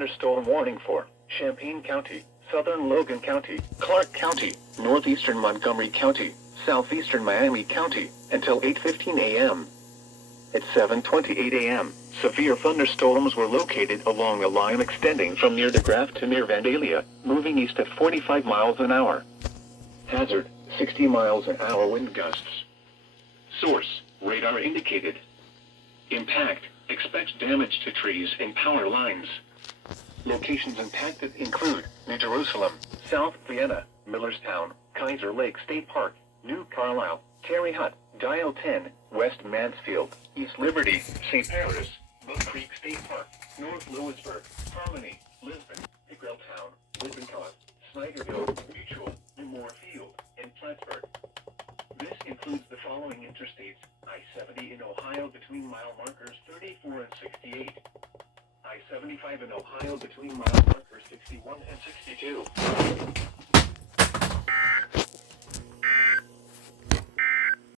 thunderstorm warning for Champaign County, southern Logan County, Clark County, northeastern Montgomery County, southeastern Miami County, until 8:15 a.m. At 7:28 a.m., severe thunderstorms were located along a line extending from near DeGraff to near Vandalia, moving east at 45 miles an hour. Hazard, 60 miles an hour wind gusts. Source, radar indicated. Impact, expect damage to trees and power lines. Locations impacted include New Jerusalem, South Vienna, Millerstown, Kaiser Lake State Park, New Carlisle, Terre Haute, Dial 10, West Mansfield, East Liberty, St. Paris, Buck Creek State Park, North Lewisburg, Harmony, Lisbon, Pickrelltown, Lippincott, Snyderville, Mutual, Moorfield, and Plattsburgh. This includes the following interstates: I-70 in Ohio between mile markers 34 and 68. I-75 in Ohio between mile markers 61 and 62.